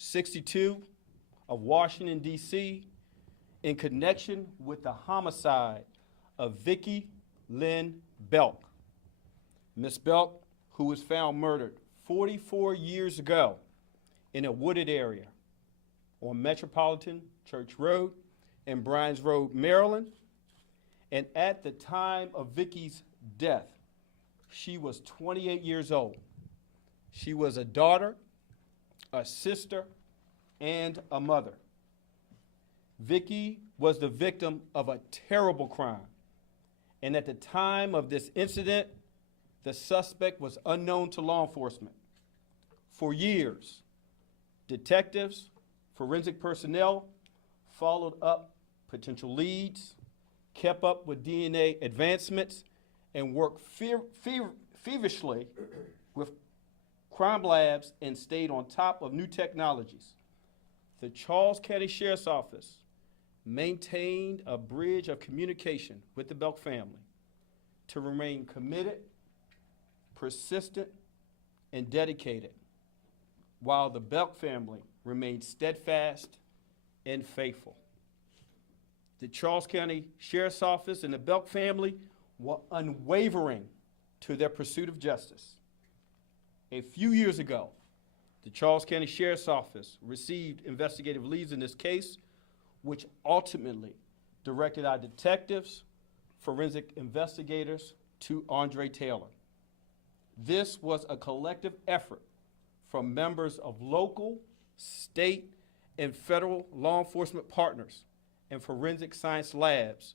62 of Washington, D.C., in connection with the homicide of Vickie Lynn Belk. Ms. Belk, who was found murdered 44 years ago in a wooded area on Metropolitan, Church Road, and Bryans Road, Maryland. And at the time of Vickie's death, she was 28 years old. She was a daughter, a sister, and a mother. Vickie was the victim of a terrible crime. And at the time of this incident, the suspect was unknown to law enforcement. For years, detectives, forensic personnel followed up potential leads, kept up with DNA advancements, and worked feverishly with crime labs and stayed on top of new technologies. The Charles County Sheriff's Office maintained a bridge of communication with the Belk family to remain committed, persistent, and dedicated, while the Belk family remained steadfast and faithful. The Charles County Sheriff's Office and the Belk family were unwavering to their pursuit of justice. A few years ago, the Charles County Sheriff's Office received investigative leads in this case, which ultimately directed our detectives, forensic investigators to Andre Taylor. This was a collective effort from members of local, state, and federal law enforcement partners and forensic science labs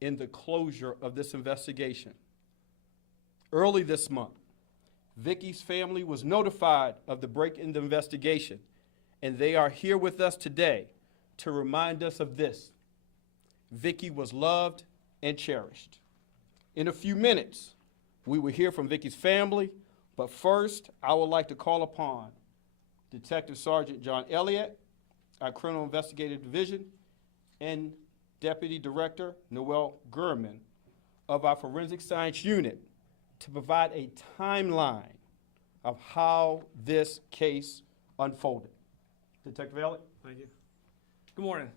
in the closure of this investigation. Early this month, Vickie's family was notified of the break in the investigation, and they are here with us today to remind us of this. Vickie was loved and cherished. In a few minutes, we will hear from Vickie's family, but first, I would like to call upon Detective Sergeant John Elliott, our Criminal Investigative Division, and Deputy Director Noel Gurman of our Forensic Science Unit to provide a timeline of how this case unfolded. Detective Elliott. Thank you. Good morning.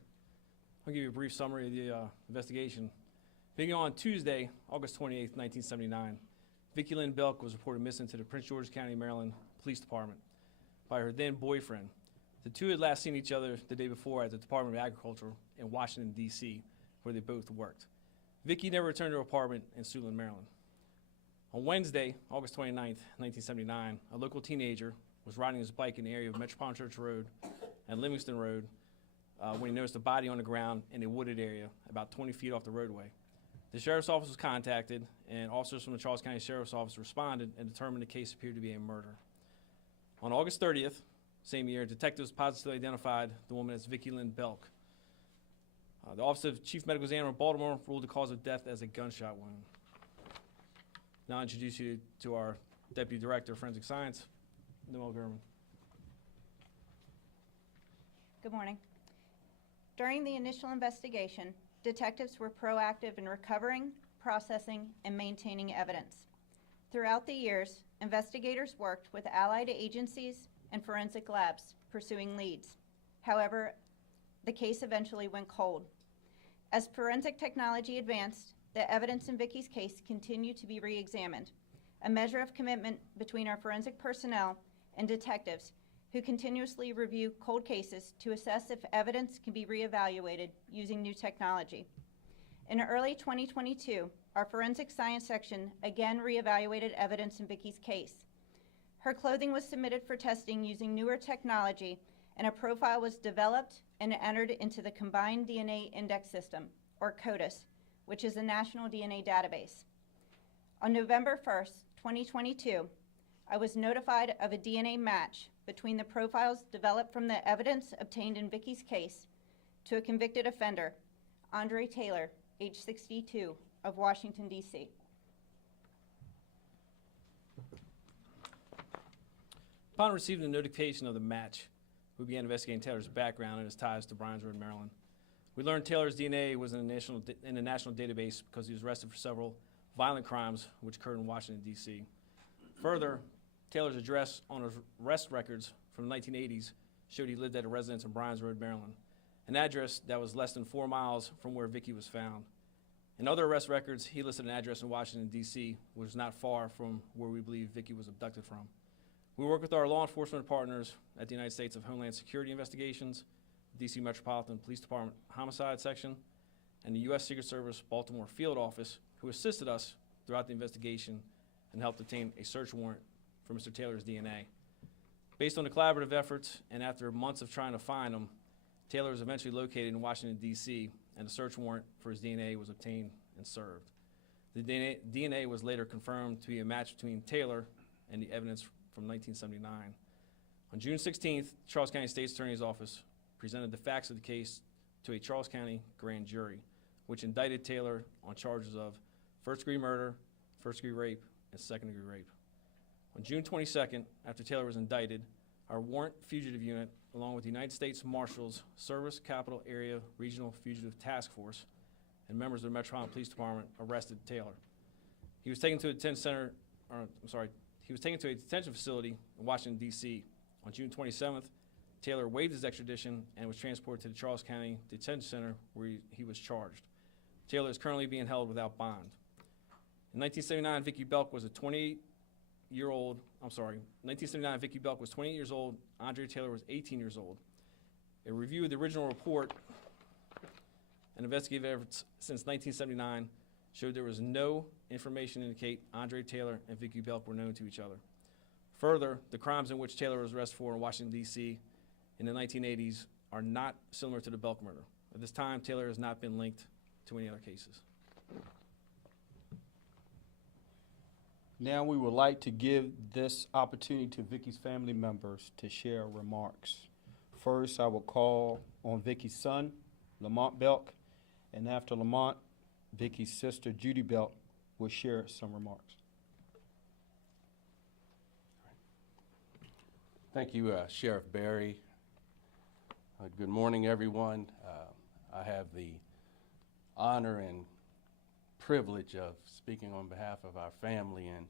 I'll give you a brief summary of the investigation. Beginning on Tuesday, August 28th, 1979, Vickie Lynn Belk was reported missing to the Prince George's County, Maryland Police Department by her then boyfriend. The two had last seen each other the day before at the Department of Agriculture in Washington, D.C., where they both worked. Vickie never returned to her apartment in Suitland, Maryland. On Wednesday, August 29th, 1979, a local teenager was riding his bike in the area of Metropolitan Church Road and Livingston Road when he noticed a body on the ground in a wooded area about 20 feet off the roadway. The Sheriff's Office was contacted, and officers from the Charles County Sheriff's Office responded and determined the case appeared to be a murder. On August 30th, same year, detectives positively identified the woman as Vickie Lynn Belk. The Office of Chief Medical Examiner of Baltimore ruled the cause of death as a gunshot wound. Now I introduce you to our Deputy Director of Forensic Science, Noel Gurman. Good morning. During the initial investigation, detectives were proactive in recovering, processing, and maintaining evidence. Throughout the years, investigators worked with allied agencies and forensic labs pursuing leads. However, the case eventually went cold. As forensic technology advanced, the evidence in Vickie's case continued to be re-examined, a measure of commitment between our forensic personnel and detectives who continuously review cold cases to assess if evidence can be re-evaluated using new technology. In early 2022, our forensic science section again re-evaluated evidence in Vickie's case. Her clothing was submitted for testing using newer technology, and a profile was developed and entered into the Combined DNA Index System, or CODIS, which is a national DNA database. On November 1st, 2022, I was notified of a DNA match between the profiles developed from the evidence obtained in Vickie's case to a convicted offender, Andre Taylor, age 62, of Washington, D.C. Upon receiving the notification of the match, we began investigating Taylor's background and his ties to Bryans Road, Maryland. We learned Taylor's DNA was in the national database because he was arrested for several violent crimes which occurred in Washington, D.C. Further, Taylor's address on his arrest records from the 1980s showed he lived at a residence in Bryans Road, Maryland, an address that was less than 4 miles from where Vickie was found. In other arrest records, he listed an address in Washington, D.C., which is not far from where we believe Vickie was abducted from. We work with our law enforcement partners at the United States of Homeland Security Investigations, D.C. Metropolitan Police Department Homicide Section, and the U.S. Secret Service Baltimore Field Office, who assisted us throughout the investigation and helped obtain a search warrant for Mr. Taylor's DNA. Based on the collaborative efforts and after months of trying to find him, Taylor was eventually located in Washington, D.C., and a search warrant for his DNA was obtained and served. The DNA was later confirmed to be a match between Taylor and the evidence from 1979. On June 16th, Charles County State's Attorney's Office presented the facts of the case to a Charles County grand jury, which indicted Taylor on charges of first-degree murder, first-degree rape, and second-degree rape. On June 22nd, after Taylor was indicted, our warrant fugitive unit, along with the United States Marshals Service Capital Area Regional Fugitive Task Force and members of the Metropolitan Police Department, arrested Taylor. He was taken to a detention facility in Washington, D.C. On June 27th, Taylor waived his extradition and was transported to the Charles County Detention Center where he was charged. Taylor is currently being held without bond. In 1979, Vickie Belk was 28 years old. Andre Taylor was 18 years old. A review of the original report and investigative efforts since 1979 showed there was no information to indicate Andre Taylor and Vickie Belk were known to each other. Further, the crimes in which Taylor was arrested for in Washington, D.C. in the 1980s are not similar to the Belk murder. At this time, Taylor has not been linked to any other cases. Now we would like to give this opportunity to Vickie's family members to share remarks. First, I will call on Vickie's son, Lamont Belk, and after Lamont, Vickie's sister, Judy Belk, will share some remarks. Thank you, Sheriff Berry. Good morning, everyone. I have the honor and privilege of speaking on behalf of our family and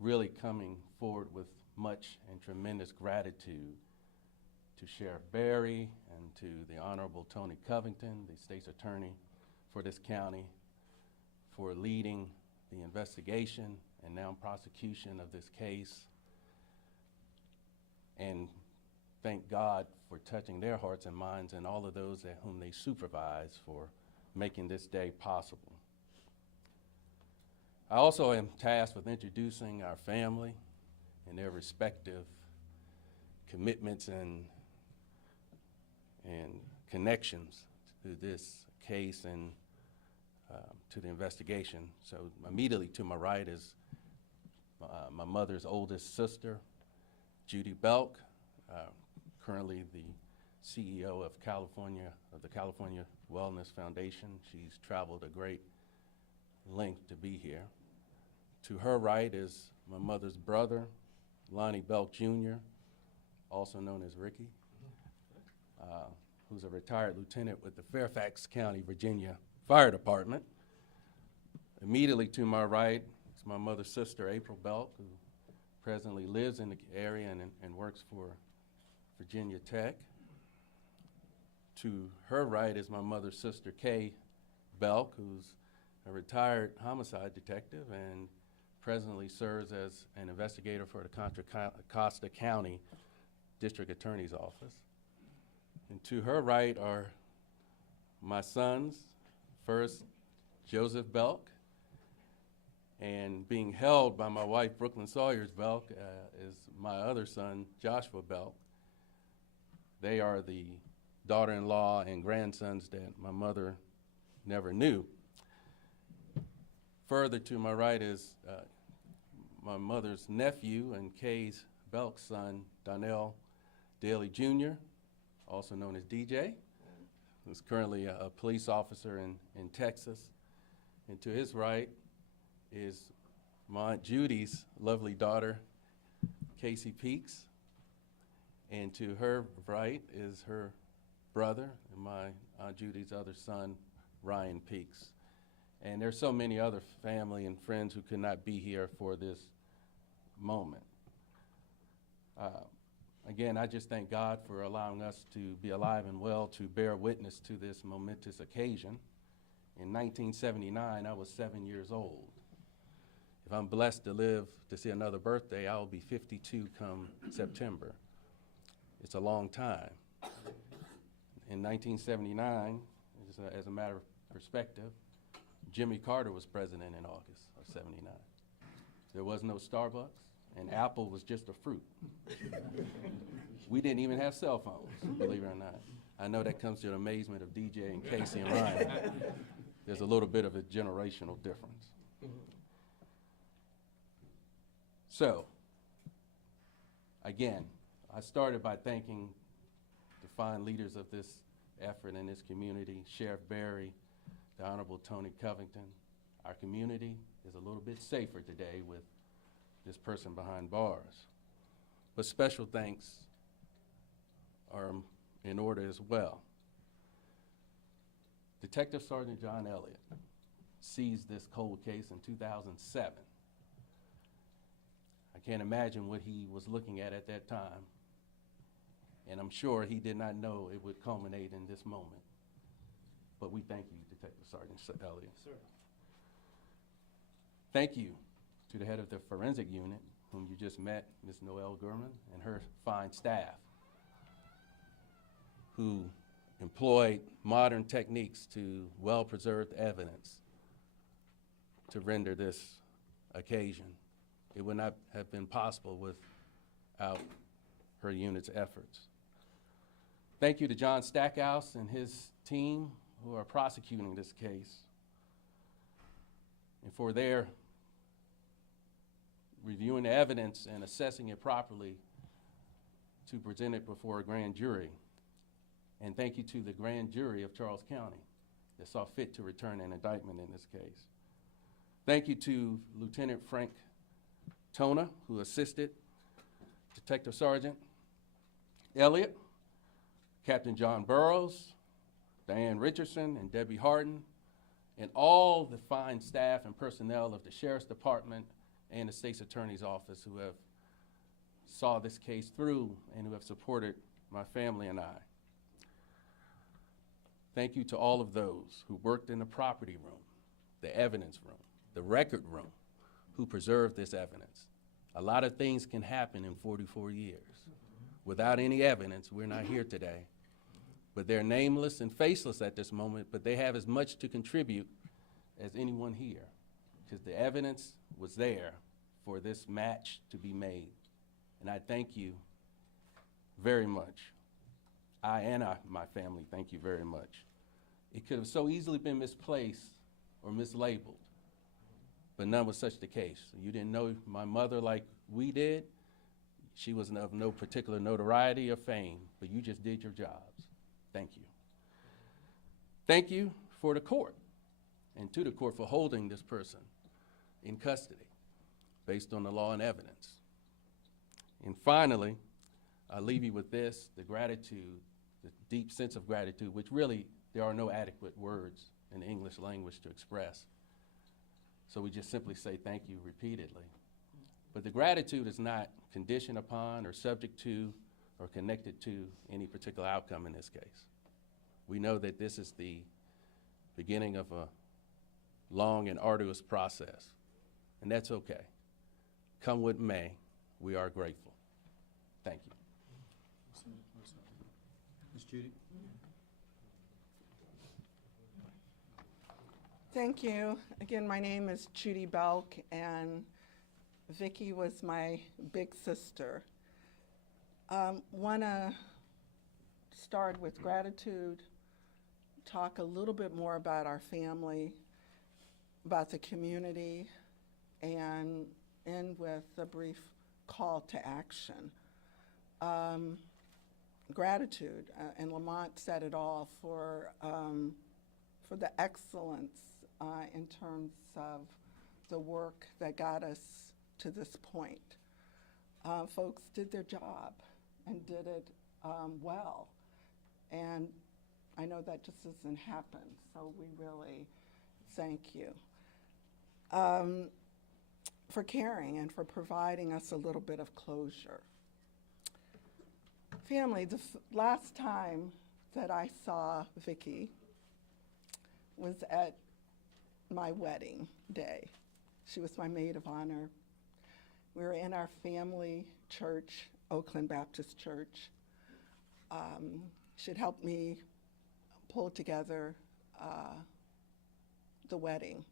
really coming forward with much and tremendous gratitude to Sheriff Berry and to the Honorable Tony Covington, the state's attorney for this county, for leading the investigation and now prosecution of this case. And thank God for touching their hearts and minds and all of those at whom they supervise for making this day possible. I also am tasked with introducing our family and their respective commitments and connections to this case and to the investigation. So immediately to my right is my mother's oldest sister, Judy Belk, currently the CEO of the California Wellness Foundation. She's traveled a great length to be here. To her right is my mother's brother, Lonnie Belk Jr., also known as Ricky, who's a retired lieutenant with the Fairfax County, Virginia Fire Department. Immediately to my right is my mother's sister, April Belk, who presently lives in the area and works for Virginia Tech. To her right is my mother's sister, Kay Belk, who's a retired homicide detective and presently serves as an investigator for the Contra Costa County District Attorney's Office. And to her right are my sons, first Joseph Belk, and being held by my wife, Brooklyn Sawyers Belk, is my other son, Joshua Belk. They are the daughter-in-law and grandsons that my mother never knew. Further to my right is my mother's nephew and Kay's Belk's son, Donnell Daly Jr., also known as DJ, who's currently a police officer in Texas. And to his right is my Aunt Judy's lovely daughter, Casey Peaks. And to her right is her brother and my Aunt Judy's other son, Ryan Peaks. And there's so many other family and friends who could not be here for this moment. Again, I just thank God for allowing us to be alive and well to bear witness to this momentous occasion. In 1979, I was 7 years old. If I'm blessed to live to see another birthday, I will be 52 come September. It's a long time. In 1979, as a matter of perspective, Jimmy Carter was president in August of '79. There was no Starbucks, and Apple was just a fruit. We didn't even have cell phones, believe it or not. I know that comes to the amazement of DJ and Casey and Ryan. There's a little bit of a generational difference. So, again, I started by thanking the fine leaders of this effort in this community, Sheriff Berry, the Honorable Tony Covington. Our community is a little bit safer today with this person behind bars. But special thanks are in order as well. Detective Sergeant John Elliott seized this cold case in 2007. I can't imagine what he was looking at that time, and I'm sure he did not know it would culminate in this moment. But we thank you, Detective Sergeant Elliott. Sir. Thank you to the head of the forensic unit, whom you just met, Ms. Noelle Gurman, and her fine staff, who employed modern techniques to well-preserved evidence to render this occasion. It would not have been possible without her unit's efforts. Thank you to John Stackhouse and his team who are prosecuting this case and for their reviewing the evidence and assessing it properly to present it before a grand jury. And thank you to the grand jury of Charles County that saw fit to return an indictment in this case. Thank you to Lieutenant Frank Tona, who assisted Detective Sergeant Elliott, Captain John Burrows, Diane Richardson, and Debbie Harden, and all the fine staff and personnel of the Sheriff's Department and the State's Attorney's Office who have saw this case through and who have supported my family and I. Thank you to all of those who worked in the property room, the evidence room, the record room, who preserved this evidence. A lot of things can happen in 44 years. Without any evidence, we're not here today. But they're nameless and faceless at this moment, but they have as much to contribute as anyone here, because the evidence was there for this match to be made. And I thank you very much. I and my family thank you very much. It could have so easily been misplaced or mislabeled, but none was such the case. You didn't know my mother like we did. She was of no particular notoriety or fame, but you just did your jobs. Thank you. Thank you for the court and to the court for holding this person in custody based on the law and evidence. And finally, I leave you with this, the gratitude, the deep sense of gratitude, which really there are no adequate words in the English language to express. So we just simply say thank you repeatedly. But the gratitude is not conditioned upon or subject to or connected to any particular outcome in this case. We know that this is the beginning of a long and arduous process, and that's okay. Come what may, we are grateful. Thank you. Ms. Judy? Thank you. Again, my name is Judy Belk, and Vickie was my big sister. Want to start with gratitude, talk a little bit more about our family, about the community, and end with a brief call to action. Gratitude, and Lamont said it all, for the excellence in terms of the work that got us to this point. Folks did their job and did it well, and I know that just doesn't happen, so we really thank you for caring and for providing us a little bit of closure. Family, the last time that I saw Vickie was at my wedding day. She was my maid of honor. We were in our family church, Oakland Baptist Church. She'd helped me pull together the wedding.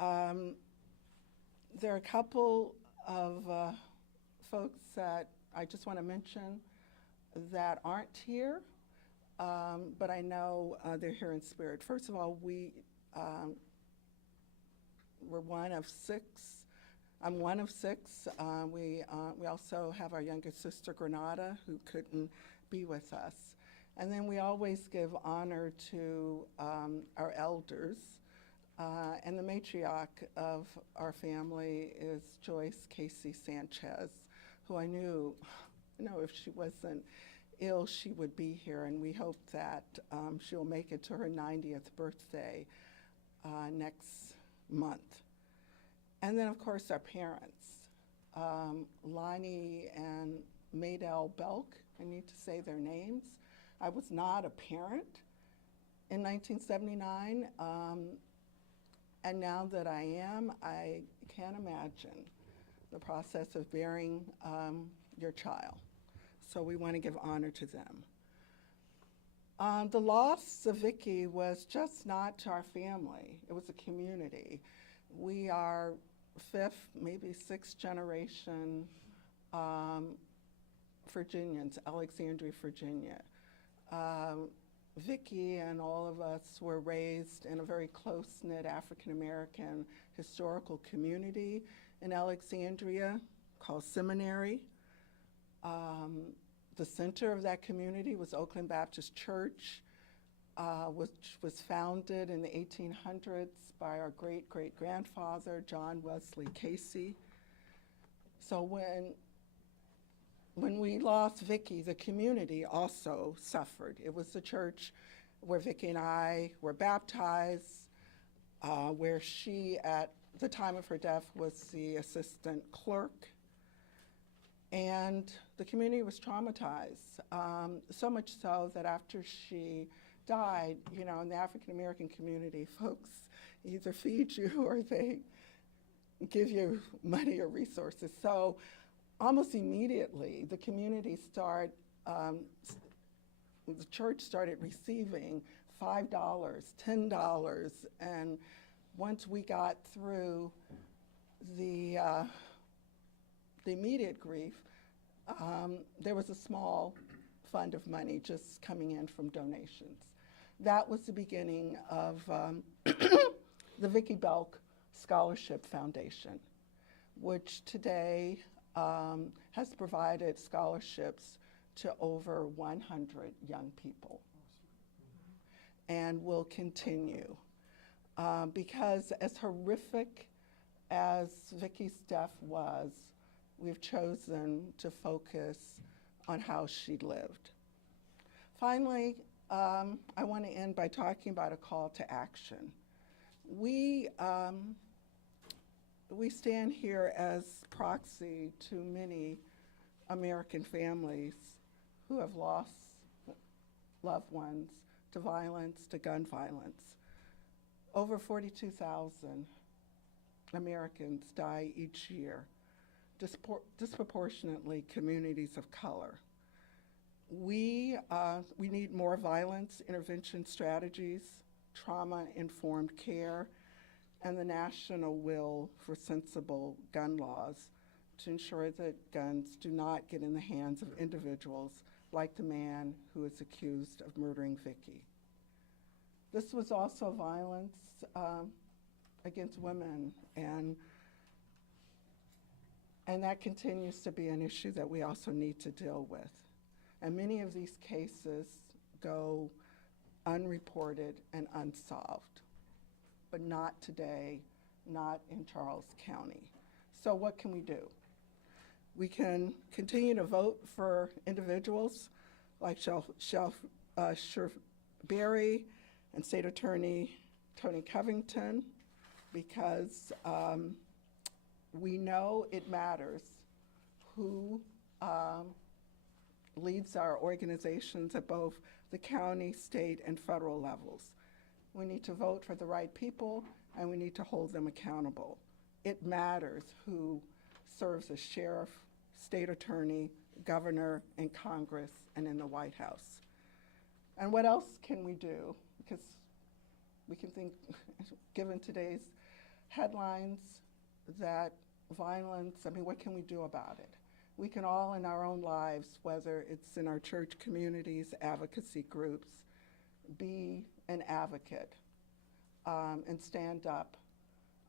There are a couple of folks that I just want to mention that aren't here, but I know they're here in spirit. First of all, we're one of six. I'm one of six. We also have our youngest sister, Granada, who couldn't be with us. And then we always give honor to our elders. And the matriarch of our family is Joyce Casey Sanchez, who I know if she wasn't ill, she would be here, and we hope that she'll make it to her 90th birthday next month. And then, of course, our parents, Lonnie and Maydell Belk. I need to say their names. I was not a parent in 1979, and now that I am, I can't imagine the process of bearing your child. So we want to give honor to them. The loss of Vickie was just not to our family. It was a community. We are fifth, maybe sixth generation Virginians, Alexandria, Virginia. Vickie and all of us were raised in a very close-knit African-American historical community in Alexandria called Seminary. The center of that community was Oakland Baptist Church, which was founded in the 1800s by our great-great-grandfather, John Wesley Casey. So when we lost Vickie, the community also suffered. It was the church where Vickie and I were baptized, where she, at the time of her death, was the assistant clerk. And the community was traumatized, so much so that after she died, in the African-American community, folks either feed you or they give you money or resources. So almost immediately, the community the church started receiving $5, $10, and once we got through the immediate grief, there was a small fund of money just coming in from donations. That was the beginning of the Vickie Belk Scholarship Foundation, which today has provided scholarships to over 100 young people and will continue. Because as horrific as Vickie's death was, we've chosen to focus on how she lived. Finally, I want to end by talking about a call to action. We stand here as proxy to many American families who have lost loved ones to violence, to gun violence. Over 42,000 Americans die each year, disproportionately communities of color. We need more violence intervention strategies, trauma-informed care, and the national will for sensible gun laws to ensure that guns do not get in the hands of individuals like the man who is accused of murdering Vickie. This was also violence against women, and that continues to be an issue that we also need to deal with. And many of these cases go unreported and unsolved, but not today, not in Charles County. So what can we do? We can continue to vote for individuals like Sheriff Berry and State Attorney Tony Covington, because we know it matters who leads our organizations at both the county, state, and federal levels. We need to vote for the right people, and we need to hold them accountable. It matters who serves as sheriff, state attorney, governor, in Congress, and in the White House. And what else can we do? Because we can think, given today's headlines, that violence, I mean, what can we do about it? We can all in our own lives, whether it's in our church communities, advocacy groups, be an advocate and stand up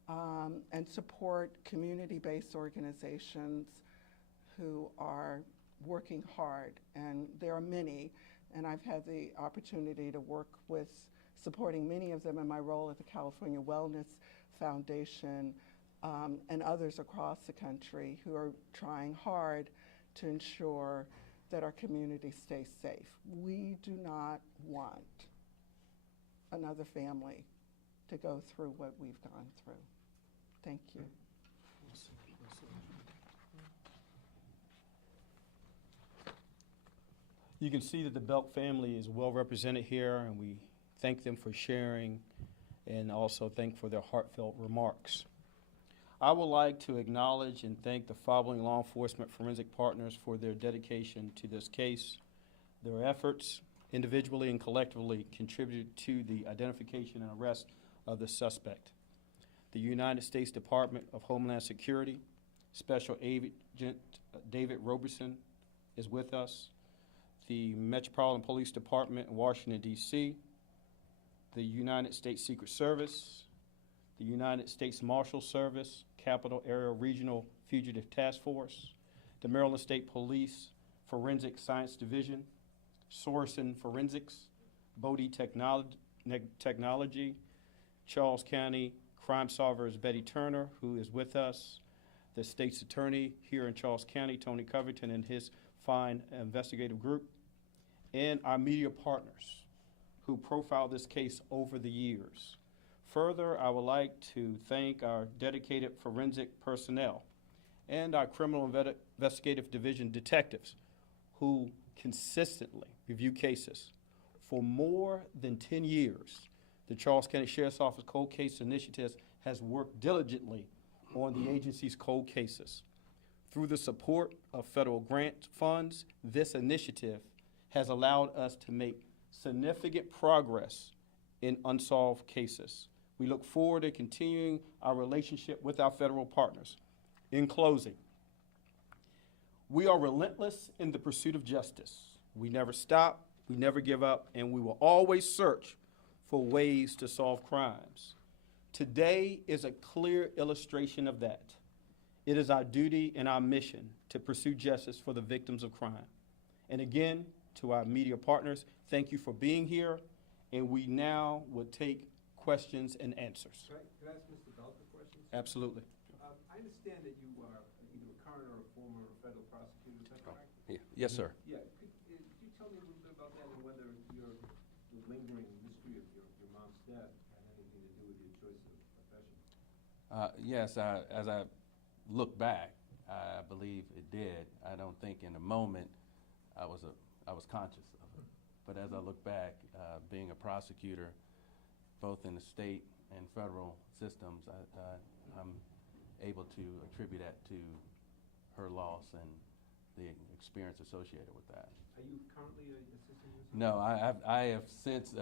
and support community-based organizations who are working hard. And there are many, and I've had the opportunity to work with supporting many of them in my role at the California Wellness Foundation and others across the country who are trying hard to ensure that our community stays safe. We do not want another family to go through what we've gone through. Thank you. You can see that the Belk family is well represented here, and we thank them for sharing and also thank for their heartfelt remarks. I would like to acknowledge and thank the following law enforcement forensic partners for their dedication to this case. Their efforts, individually and collectively, contributed to the identification and arrest of the suspect. The United States Department of Homeland Security, Special Agent David Roberson is with us. The Metropolitan Police Department in Washington, D.C., the United States Secret Service, the United States Marshal Service, Capital Area Regional Fugitive Task Force, the Maryland State Police Forensic Science Division, Sorensen Forensics, Bodie Technology, Charles County Crime Solvers Betty Turner, who is with us, the state's attorney here in Charles County, Tony Covington, and his fine investigative group, and our media partners who profiled this case over the years. Further, I would like to thank our dedicated forensic personnel and our criminal investigative division detectives who consistently review cases. For more than 10 years, the Charles County Sheriff's Office Cold Case Initiative has worked diligently on the agency's cold cases. Through the support of federal grant funds, this initiative has allowed us to make significant progress in unsolved cases. We look forward to continuing our relationship with our federal partners. In closing, we are relentless in the pursuit of justice. We never stop, we never give up, and we will always search for ways to solve crimes. Today is a clear illustration of that. It is our duty and our mission to pursue justice for the victims of crime. And again, to our media partners, thank you for being here, and we now will take questions and answers. Can I ask Mr. Belk a question? Absolutely. I understand that you are either a current or a former federal prosecutor, is that correct? Yeah. Yes, sir. Yeah, could you tell me a little bit about that and whether the lingering mystery of your mom's death had anything to do with your choice of profession? Yes, as I look back, I believe it did. I don't think in a moment I was conscious of it. But as I look back, being a prosecutor, both in the state and federal systems, I'm able to attribute that to her loss and the experience associated with that. Are you currently an assistant U.S. attorney? No, I have since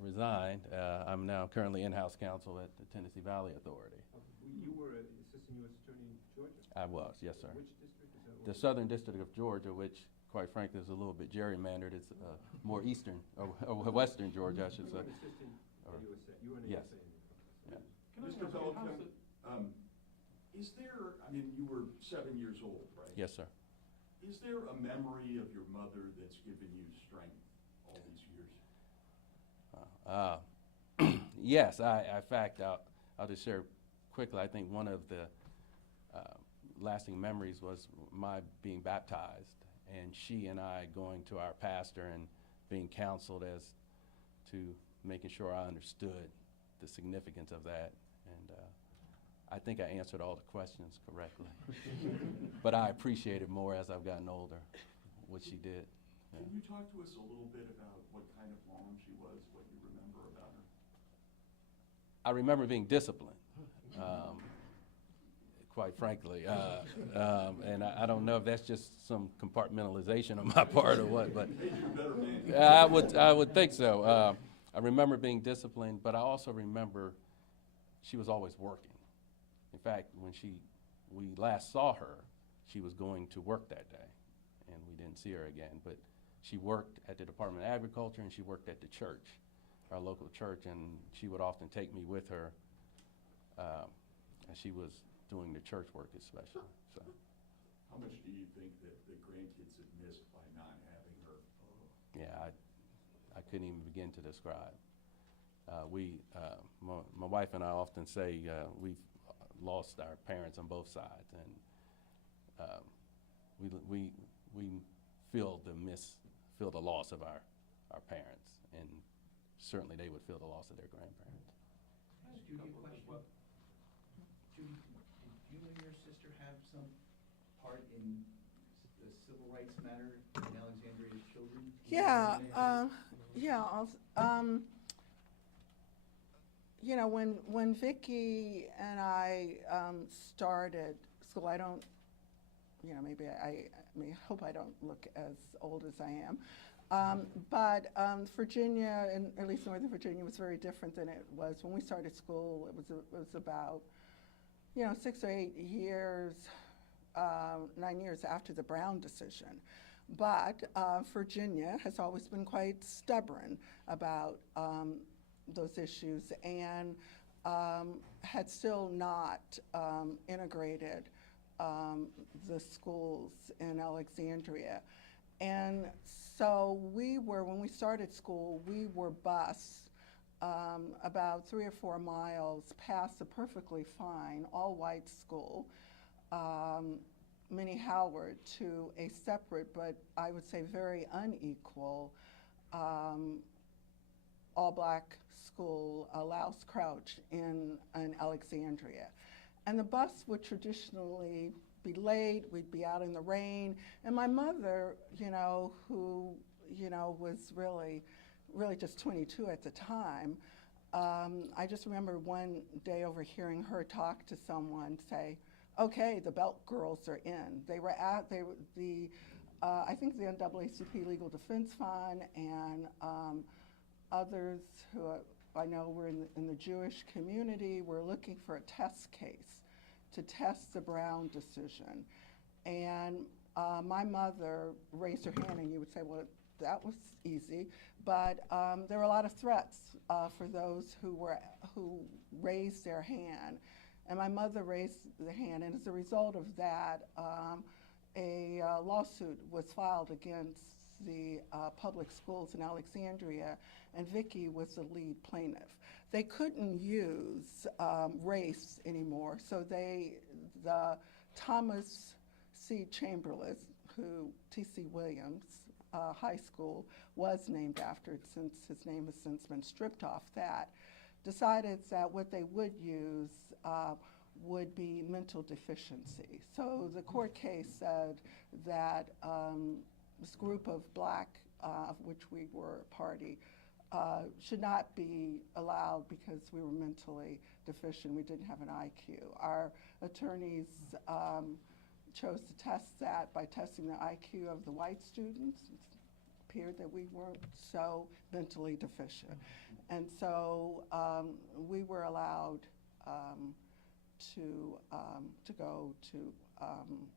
resigned. I'm now currently in-house counsel at the Tennessee Valley Authority. You were an assistant U.S. attorney in Georgia? I was, yes, sir. Which district is that? The Southern District of Georgia, which quite frankly is a little bit gerrymandered. It's more eastern, or western Georgia, I should say. You were an assistant at USA. You were an Yes. ASA. Yeah. Mr. Belk, is there, I mean, you were 7 years old, right? Yes, sir. Is there a memory of your mother that's given you strength all these years? Yes, in fact, I'll just share quickly. I think one of the lasting memories was my being baptized, and she and I going to our pastor and being counseled as to making sure I understood the significance of that. And I think I answered all the questions correctly. But I appreciate it more as I've gotten older what she did. Yeah. Can you talk to us a little bit about what kind of mom she was, what you remember about her? I remember being disciplined, quite frankly. And I don't know if that's just some compartmentalization on my part or what, but Made you a better man. I would think so. I remember being disciplined, but I also remember she was always working. In fact, when we last saw her, she was going to work that day, and we didn't see her again. But she worked at the Department of Agriculture, and she worked at the church, our local church, and she would often take me with her as she was doing the church work especially. So. How much do you think that the grandkids have missed by not having her? Yeah, I couldn't even begin to describe. My wife and I often say we've lost our parents on both sides, and we feel the loss of our parents, and certainly they would feel the loss of their grandparents. Can I ask Judy a question? Judy, did you and your sister have some part in the civil rights matter in Alexandria's children? Yeah, you know, when Vickie and I started school, I don't, you know, maybe I hope I don't look as old as I am. But Virginia, and at least Northern Virginia, was very different than it was when we started school. It was about, you know, 6 or 8 years, 9 years after the Brown decision. But Virginia has always been quite stubborn about those issues, and had still not integrated the schools in Alexandria. And so when we started school, we were bused about 3 or 4 miles past a perfectly fine all-white school, Minnie Howard, to a separate, but I would say very unequal, all-black school, Louse Crouch in Alexandria. And the bus would traditionally be late, we'd be out in the rain, and my mother, you know, who, you know, was really just 22 at the time, I just remember one day overhearing her talk to someone say, okay, the Belk girls are in. They were I think the NAACP Legal Defense Fund and others who I know were in the Jewish community were looking for a test case to test the Brown decision. And my mother raised her hand, and you would say, well, that was easy. But there were a lot of threats for those who raised their hand. And my mother raised the hand, and as a result of that, a lawsuit was filed against the public schools in Alexandria, and Vickie was the lead plaintiff. They couldn't use race anymore, so the Thomas C. Chamberlain, who T.C. Williams High School was named after, since his name has since been stripped off that, decided that what they would use would be mental deficiency. So the court case said that this group of black, of which we were a party, should not be allowed because we were mentally deficient. We didn't have an IQ. Our attorneys chose to test that by testing the IQ of the white students. It appeared that we weren't so mentally deficient. And so we were allowed to go to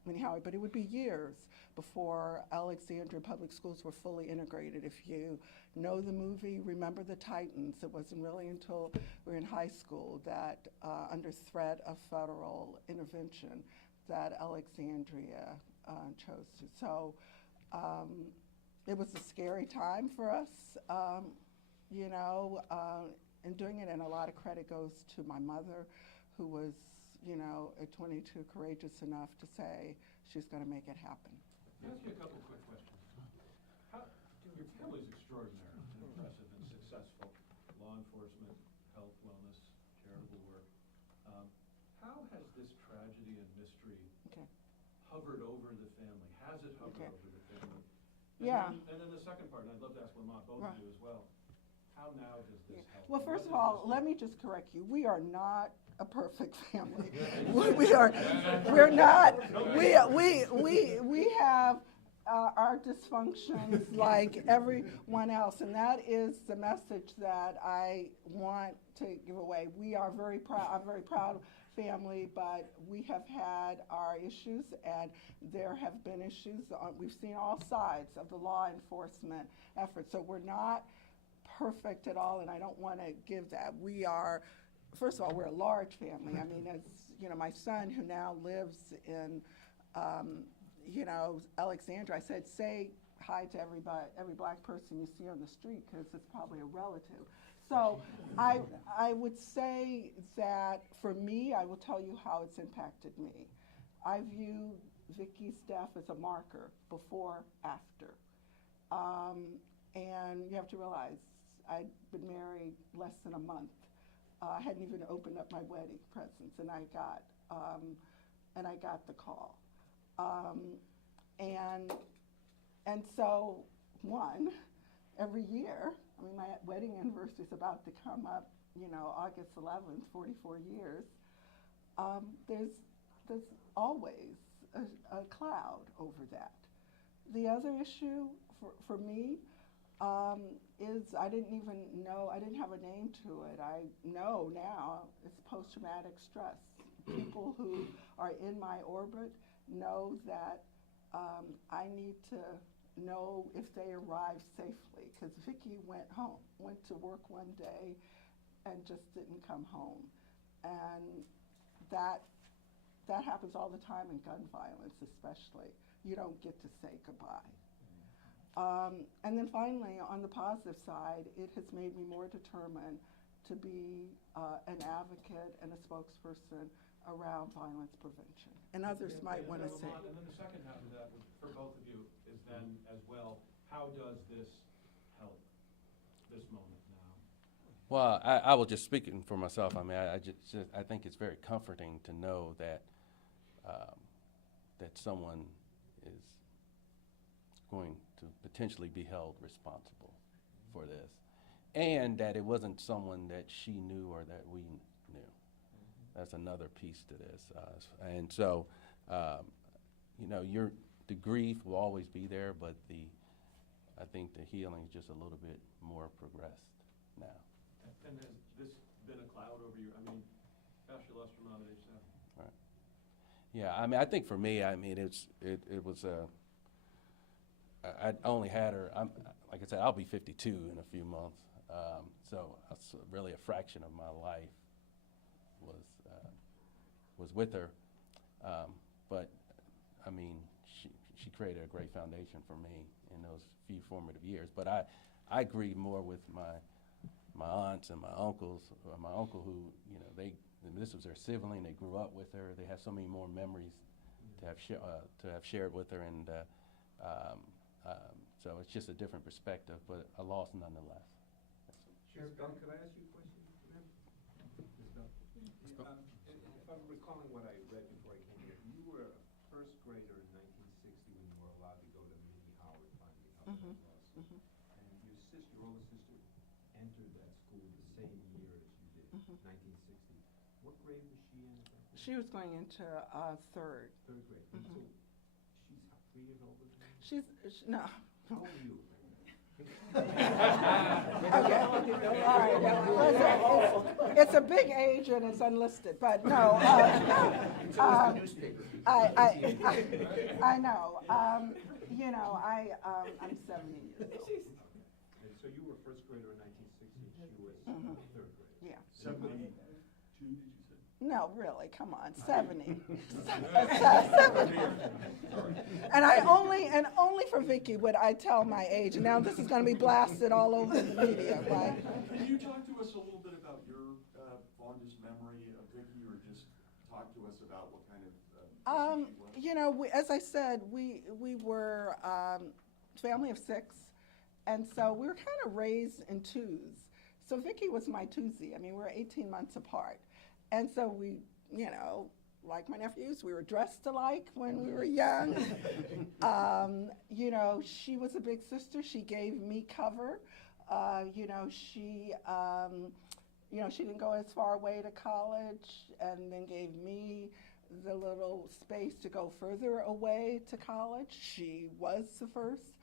Minnie Howard, but it would be years before Alexandria Public Schools were fully integrated. If you know the movie Remember the Titans, it wasn't really until we were in high school that under threat of federal intervention that Alexandria chose to. So it was a scary time for us, you know, in doing it, and a lot of credit goes to my mother, who was, you know, at 22, courageous enough to say she's going to make it happen. Can I ask you a couple quick questions? Your family's extraordinary and impressive and successful. Law enforcement, health, wellness, charitable work. How has this tragedy and mystery Okay. hovered over the family? Has it hovered Okay. over the family? Yeah. And then the second part, and I'd love to ask Lamont, both Right. of you as well. How now does this help? Well, What first of does all, this let do? me just correct you. We are not a perfect family. We're not. We have our dysfunctions like everyone else, and that is the message that I want to give away. We are very proud. I'm very proud family, but we have had our issues, and there have been issues. We've seen all sides of the law enforcement effort, so we're not perfect at all, and I don't want to give that. We are, first of all, we're a large family. I mean, as you know, my son who now lives in, you know, Alexandria, I said, say hi to everybody, every black person you see on the street, because it's probably a relative. So I would say that for me, I will tell you how it's impacted me. I view Vickie's death as a marker, before, after. And you have to realize, I'd been married less than a month. I hadn't even opened up my wedding presents, and I got the call. And so, every year, I mean, my wedding anniversary is about to come up, you know, August 11th, 44 years. There's always a cloud over that. The other issue for me is I didn't even know, I didn't have a name to it. I know now it's post-traumatic stress. People who are in my orbit know that I need to know if they arrived safely, because Vickie went to work one day and just didn't come home. And that happens all the time in gun violence, especially. You don't get to say goodbye. And then finally, on the positive side, it has made me more determined to be an advocate and a spokesperson around violence prevention. And others might want to say. And then the second half of that, for both of you, is then as well, how does this help this moment now? Well, I will just speak for myself. I mean, I think it's very comforting to know that that someone is going to potentially be held responsible for this, and that it wasn't someone that she knew or that we knew. That's another piece to this. And so, you know, the grief will always be there, but I think the healing is just a little bit more progressed now. And has this been a cloud over you? I mean, gosh, you lost your mom at age 7. Right. Yeah, I mean, I think for me, I mean, it was I only had her. Like I said, I'll be 52 in a few months. So that's really a fraction of my life was with her. But I mean, she created a great foundation for me in those few formative years. But I grieve more with my aunts and my uncles. My uncle, who, you know, this was their sibling. They grew up with her. They have so many more memories to have shared with her, and so it's just a different perspective, but a loss nonetheless. Sheriff Belk, could I ask you a question, ma'am? Ms. Belk? If I'm recalling what I read before I came here, you were a first grader in 1960 when you were allowed to go to Mini Howard, finally Howard Law School. And your older sister, entered that school the same year as you did, 1960. What grade was she in at that point? She was going into third. Third grade. So she's 3 years older than you? No. How old are you? Okay. All right. It's a big age and it's unlisted, but no. I know. You know, I'm 70 years old. And so you were first grader in 1960, she was third grade. Yeah. 72, did you say? No, really, come on, 70. 70. And only for Vickie would I tell my age. And now this is going to be blasted all over the media, right? Can you talk to us a little bit about your fondest memory of Vickie, or just talk to us about what kind of person she was? You know, as I said, we were family of 6, and so we were kind of raised in twos. So Vickie was my twosie. I mean, we were 18 months apart. And so we, you know, like my nephews. We were dressed alike when we were young. You know, she was a big sister. She gave me cover. You know, she didn't go as far away to college, and then gave me the little space to go further away to college. She was the first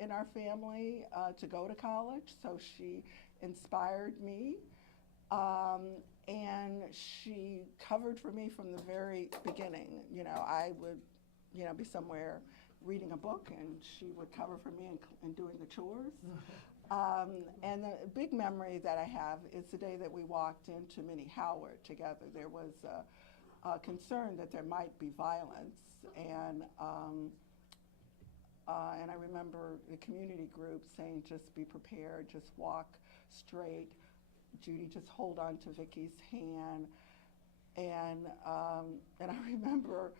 in our family to go to college, so she inspired me. And she covered for me from the very beginning. You know, I would, you know, be somewhere reading a book, and she would cover for me and doing the chores. And the big memory that I have is the day that we walked into Minnie Howard together. There was a concern that there might be violence, and I remember the community group saying, just be prepared, just walk straight. Judy, just hold on to Vickie's hand. And I remember,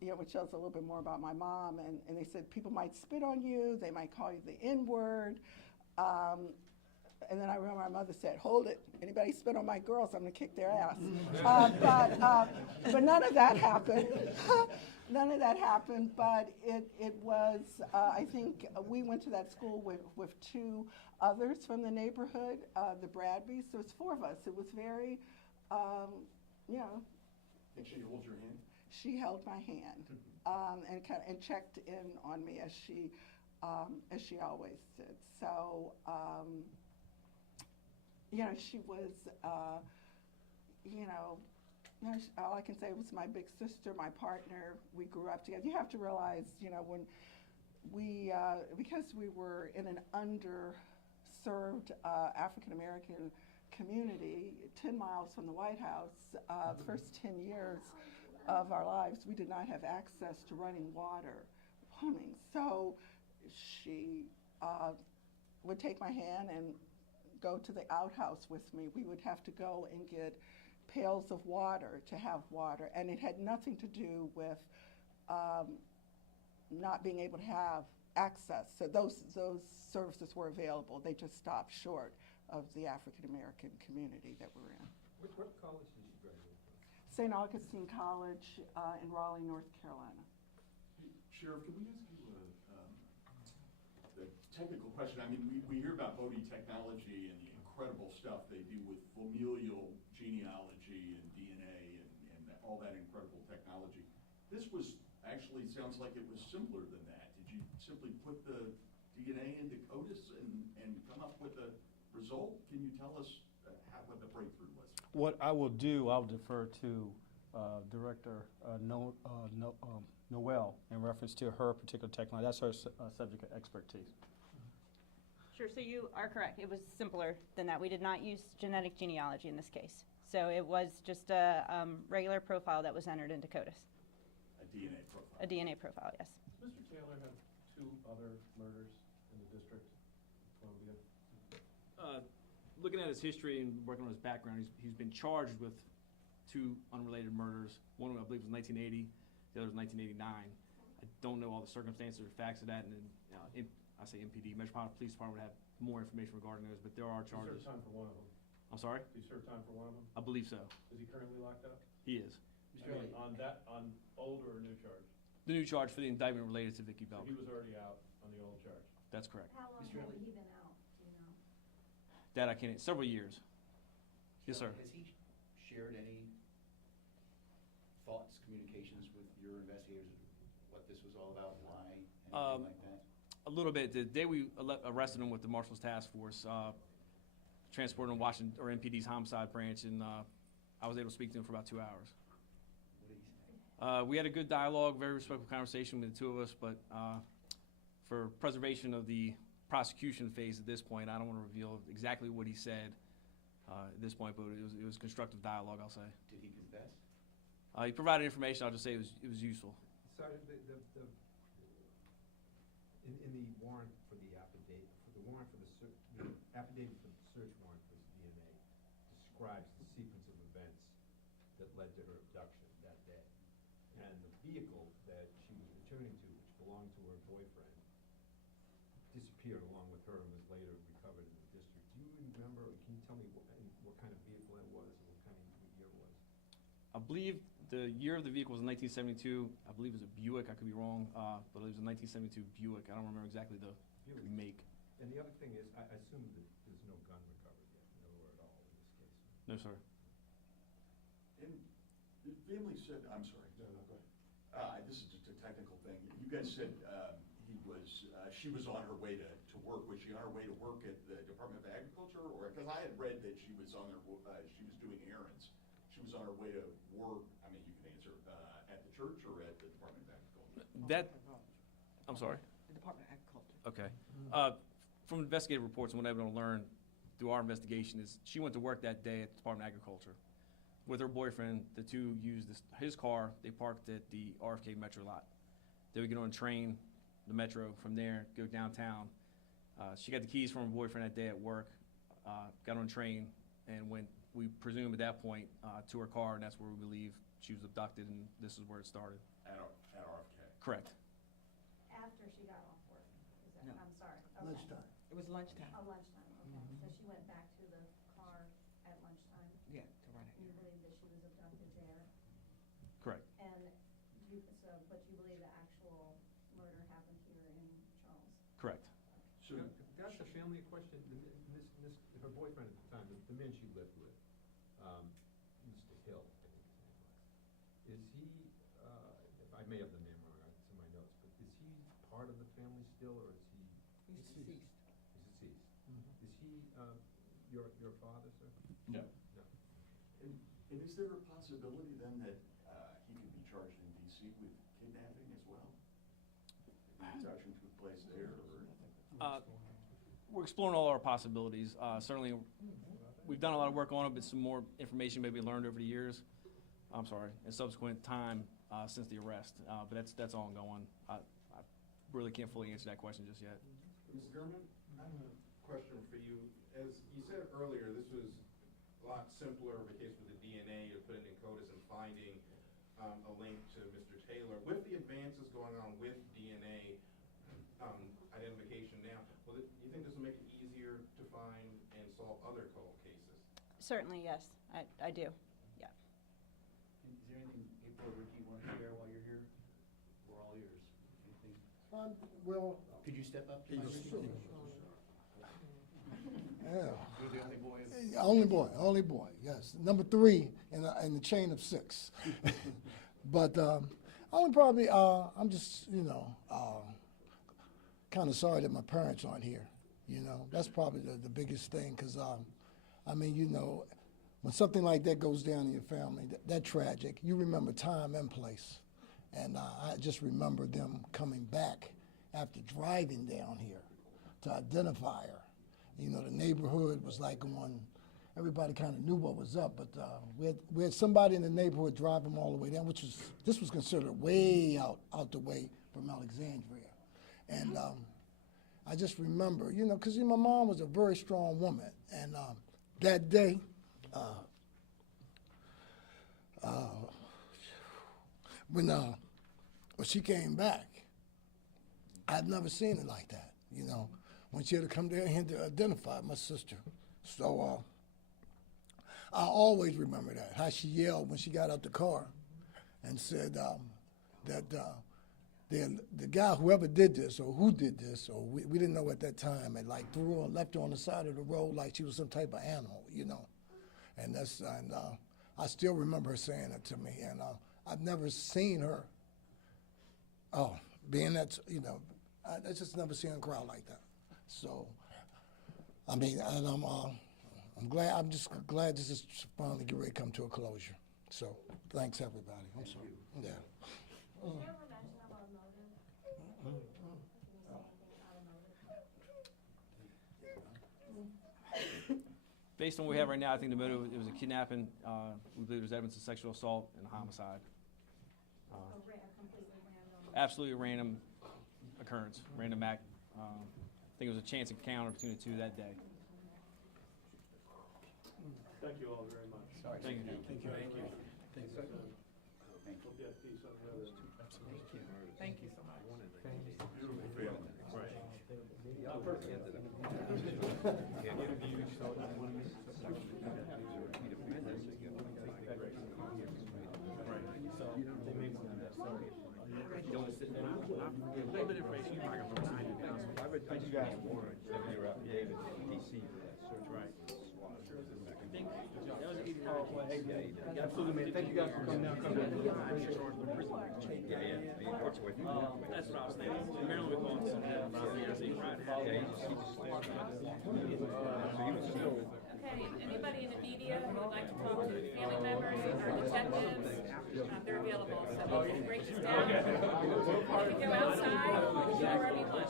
you know, which tells a little bit more about my mom, and they said people might spit on you, they might call you the N-word. And then I remember my mother said, hold it, anybody spit on my girls, I'm gonna kick their ass. But none of that happened. None of that happened, but it was, I think we went to that school with two others from the neighborhood, the Bradbys, so it's four of us. It was very, you know. Did she hold your hand? She held my hand and checked in on me as she always did. So, you know, she was, you know, all I can say was my big sister, my partner. We grew up together. You have to realize, you know, when we, because we were in an underserved African American community, 10 miles from the White House, the first 10 years of our lives, we did not have access to running water, plumbing. So she would take my hand and go to the outhouse with me. We would have to go and get pails of water to have water, and it had nothing to do with not being able to have access. So those services were available. They just stopped short of the African American community that we're in. What college did you graduate from? St. Augustine College in Raleigh, North Carolina. Sheriff, can we ask you a technical question? I mean, we hear about Bodie technology and the incredible stuff they do with familial genealogy and DNA and all that incredible technology. This was actually, sounds like it was simpler than that. Did you simply put the DNA into CODIS and come up with a result? Can you tell us what the breakthrough was? What I will do, I'll defer to Director Noel in reference to her particular technology. That's her subject of expertise. Sure, so you are correct. It was simpler than that. We did not use genetic genealogy in this case. So it was just a regular profile that was entered into CODIS. A DNA profile. A DNA profile, yes. Does Mr. Taylor have 2 other murders in the District of Columbia? Looking at his history and working on his background, he's been charged with 2 unrelated murders. One of them, I believe, was 1980. The other was 1989. I don't know all the circumstances or facts of that, and then I say MPD, Metropolitan Police Department, would have more information regarding those, but there are charges. He served time for one of them. I'm sorry? He served time for one of them? I believe so. Is he currently locked up? He is. I mean, on old or new charge? The new charge for the indictment related to Vickie So Belk. he was already out on the old charge? That's correct. How long Mr. had Elliott? he been out, do you know? That I can't, several years. Yes, sir. Has he shared any thoughts, communications with your investigators, what this was all about, why, anything like that? A little bit. The day we arrested him with the Marshals Task Force, transported him to Washington, or MPD's homicide branch, and I was able to speak to him for about 2 hours. What did he say? We had a good dialogue, very respectful conversation with the 2 of us, but for preservation of the prosecution phase at this point, I don't want to reveal exactly what he said at this point, but it was constructive dialogue, I'll say. Did he confess? He provided information. I'll just say it was useful. Sergeant, in the warrant for the affidavit, the affidavit for the search warrant for the DNA describes the sequence of events that led to her abduction that day. And the vehicle that she was returning to, which belonged to her boyfriend, disappeared along with her and was later recovered in the district. Do you remember, or can you tell me what kind of vehicle that was, or what year it was? I believe The year of the vehicle was 1972. I believe it was a Buick. I could be wrong, but it was a 1972 Buick. I don't remember exactly the make. And the other thing is, I assume that there's no gun recovered yet, nowhere at all in this case. No, sir. And the family said, I'm sorry. No, go ahead. This is just a technical thing. You guys said she was on her way to work. Was she on her way to work at the Department of Agriculture? Or, because I had read that she was on her, she was doing errands. She was on her way to work, I mean, you can answer, at the church or at the Department of Agriculture? I'm sorry. The Department of Agriculture. Okay. From investigative reports and what I've been able to learn through our investigation is she went to work that day at the Department of Agriculture with her boyfriend. The two used his car. They parked at the RFK Metro lot. They would get on a train, the Metro, from there, go downtown. She got the keys from her boyfriend that day at work, got on a train, and went, we presume at that point, to her car, and that's where we believe she was abducted, and this is where it started. At RFK? Correct. After she got off work, is that, No. I'm sorry. Okay. Lunchtime. It was lunchtime. Oh, lunchtime, okay. So she went back to the car at lunchtime, Yeah, to run it. and you believe that she was abducted there? Correct. And but you believe the actual murder happened here in Charles? Correct. So, That's a family question. Her boyfriend at the time, the man she lived with, Mr. Hill, I think his name was. Is he, I may have the name wrong, it's in my notes, but is he part of the family still, or is he? He's deceased. He's deceased. Is he, your father, sir? no. No. And is there a possibility then that he could be charged in DC with kidnapping as well? If the abduction took place there, or? We're exploring all our possibilities. Certainly, we've done a lot of work on it, but some more information may be learned over the years. I'm sorry, in subsequent time since the arrest. But that's ongoing. I really can't fully answer that question just yet. Mr. German, I have a question for you. As you said earlier, this was a lot simpler of a case with the DNA to put it in CODIS and finding a link to Mr. Taylor. With the advances going on with DNA identification now, do you think this will make it easier to find and solve other cold cases? Certainly, yes, I do. Yeah. Is there anything, April or Ricky, you want to share while you're here? We're all ears. Anything? Well, Could you step up? yeah. You're the only boy. Only boy, yes. Number 3 in the chain of 6. But only probably, I'm just, kind of sorry that my parents aren't here. That's probably the biggest thing, because, when something like that goes down in your family, that tragic, you remember time and place. And I just remember them coming back after driving down here to identify her. The neighborhood was like everybody kind of knew what was up, but we had somebody in the neighborhood drive them all the way down, this was considered way out the way from Alexandria. And I just remember, because my mom was a very strong woman, and that day, when she came back, I'd never seen it like that, when she had to come down here to identify my sister. So I always remember that, how she yelled when she got out the car and said that the guy, whoever did this or who did this, or we didn't know at that time, had like threw her, left her on the side of the road like she was some type of animal, And I still remember her saying it to me, and I've never seen her, being that, I just never seen her cry like that. So, and I'm just glad this is finally getting ready to come to a closure. So, thanks everybody. I'm sorry. Yeah. Did you ever mention about a motive? Can you say anything about a motive? Based on what we have right now, I think the motive, it was a kidnapping. We believe there's evidence of sexual assault and homicide. A completely random? Absolutely random occurrence, random act. I think it was a chance encounter between the two that day. Thank you all very much. Sorry. Thank you. Thank you. Thank you. Hope you have peace on the other. Thank you so much. Beautiful family. Right. Not perfect. Right. Absolutely, man. Thank you guys for coming down. That's what I was thinking. Maryland would call it something. Okay, anybody in the media who would like to talk to family members or detectives, they're available, so we can break this down. You can go outside, you can go wherever you want.